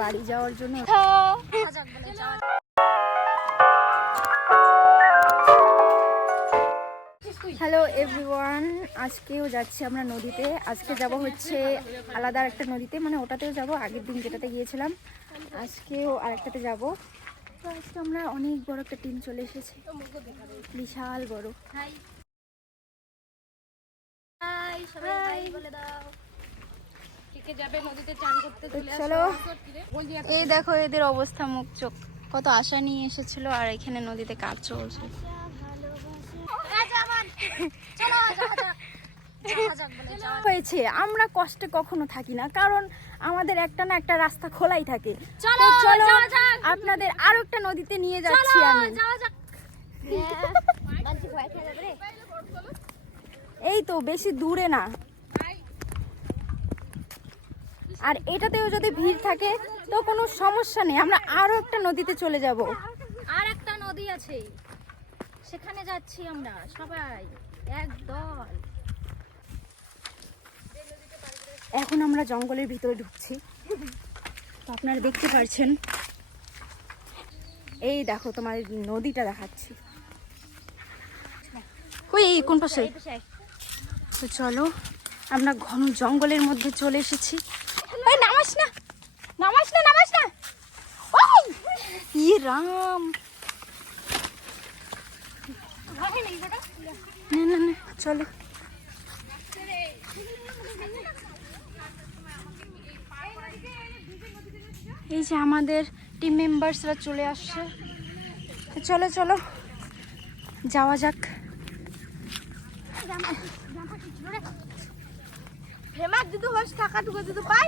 বাড়ি যাওয়ার জন্য হ্যালো এভরিওয়ান আজকেও যাচ্ছি আমরা নদীতে। আজকে যাব হচ্ছে আলাদা একটা নদীতে মানে ওটাতেও যাব আগের দিন যেটাতে গিয়েছিলাম। আজকেও আরেকটাতে যাব। তো আজকে আমরা অনেক বড় একটা টিম চলে এসেছে। বিশাল বড়। চলো এই দেখো এদের অবস্থা মুখ চোখ। কত আশা নিয়ে এসেছিল আর এখানে নদীতে কাজ চলছে। হয়েছে আমরা কষ্টে কখনো থাকি না কারণ আমাদের একটা না একটা রাস্তা খোলাই থাকে। তো চলো আপনাদের আরও একটা নদীতে নিয়ে যাচ্ছি আমি। এই তো বেশি দূরে না। আর এটাতেও যদি ভিড় থাকে তো কোনো সমস্যা নেই। আমরা আরও একটা নদীতে চলে যাব। আর একটা নদী আছে। সেখানে যাচ্ছি আমরা সবাই এক দল। এখন আমরা জঙ্গলের ভিতরে ঢুকছি। তো আপনারা দেখতে পারছেন। এই দেখো তোমার নদীটা দেখাচ্ছি। ওই এই কোন পাশে? তো চলো আমরা ঘন জঙ্গলের মধ্যে চলে এসেছি। নামাস না নামাস না, নামাস ওই ইয়ে রাম। না না না, চলো। এই যে আমাদের টিম মেম্বার্সরা চলে আসছে। চলো চলো। যাওয়া যাক। হেমাক যদি হোস থাকাটুকু যদি পাই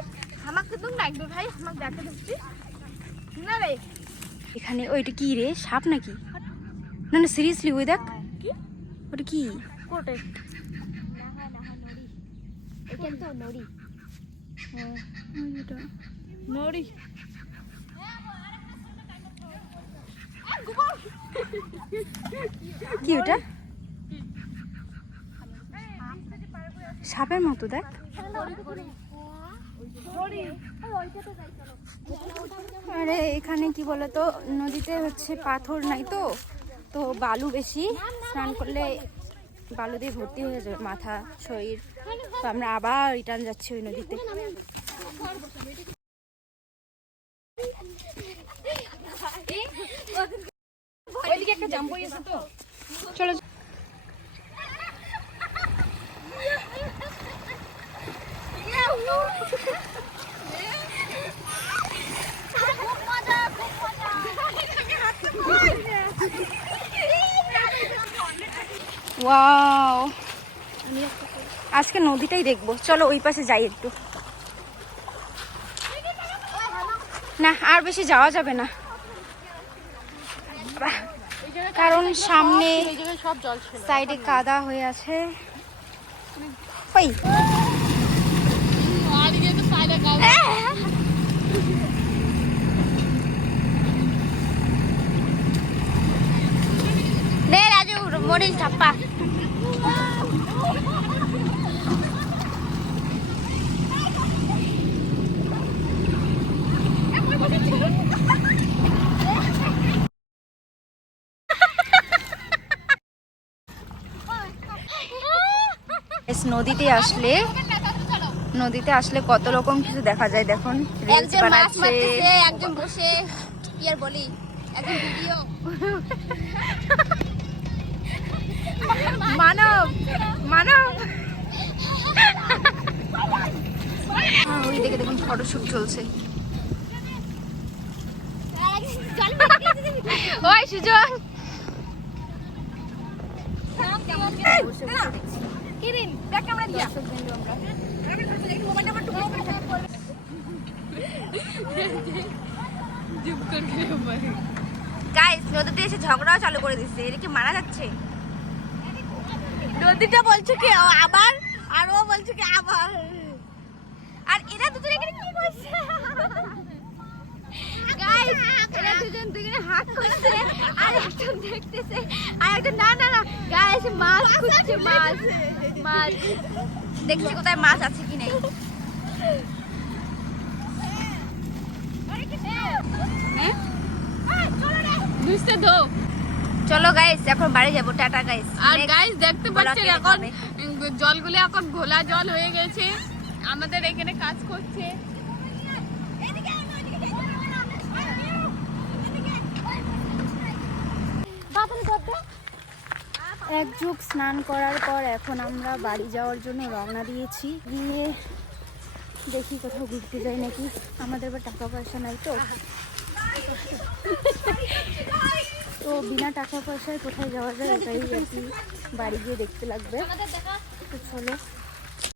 আমাকে তুমি লাগবে ভাই আমাকে দেখে দিচ্ছি। না রে। এখানে ওইটা কি রে? সাপ নাকি? না না সিরিয়াসলি ওই দেখ। ওটা কি? কোটে। নড়ি। নড়ি। কি ওটা? সাপের মতো দেখ। আরে এখানে কি বলতো, নদীতে হচ্ছে পাথর নাই তো তো বালু বেশি, স্নান করলে বালু দিয়ে ভর্তি হয়ে যাবে মাথা, শরীর। তো আমরা আবার রিটার্ন যাচ্ছি ওই নদীতে। চলো ওয়াও আজকে নদীটাই দেখব। চলো ওই পাশে যাই একটু। না আর বেশি যাওয়া যাবে না। কারণ সামনে সব জল ছিল। সাইডে কাদা হয়ে আছে। ওই আর ইয়ে তো সাইডে গাও দে ধাপ্পা Guys, নদীতে আসলে নদীতে আসলে কত রকম কিছু দেখা যায় দেখুন। রিলস একজন মাছ বানাচ্ছে। মারতেছে একজন বসে কি আর বলি? একজন ভিডিও। মানব মানব। ওই দেখে দেখুন ফটোশুট চলছে। ওই সুজন। কিরিন দেখ আমরা দিয়া গাইস নদীতে এসে ঝগড়াও চালু করে দিচ্ছে। এটা কি মারা যাচ্ছে। নদীটা বলছে কি আবার? আর ও বলছে কি আবার। আর এরা দুজন এখানে কি করছে? গাইস এরা দুজন দুজনে হাত করছে আর একজন দেখতেছে আর একজন না না না গাইস মাছ খুঁজছে মাছ মাছ। দেখছি কোথায় মাছ আছে কি নেই হ্যাঁ? বুঝতে গাইস এখন বাড়ি যাব টাটা গাইস আর গাইস দেখতে পাচ্ছেন এখন। জলগুলো এখন ঘোলা জল হয়ে গেছে। আমাদের এখানে কাজ করছে। এক যুগ স্নান করার পর এখন আমরা বাড়ি যাওয়ার জন্য রওনা দিয়েছি। গিয়ে দেখি কোথাও ঘুরতে যাই নাকি। আমাদের বা টাকা পয়সা নাই তো। তো বিনা টাকা পয়সায় কোথায় যাওয়া যায় এটাই বাড়ি গিয়ে দেখতে লাগবে। তো চলো।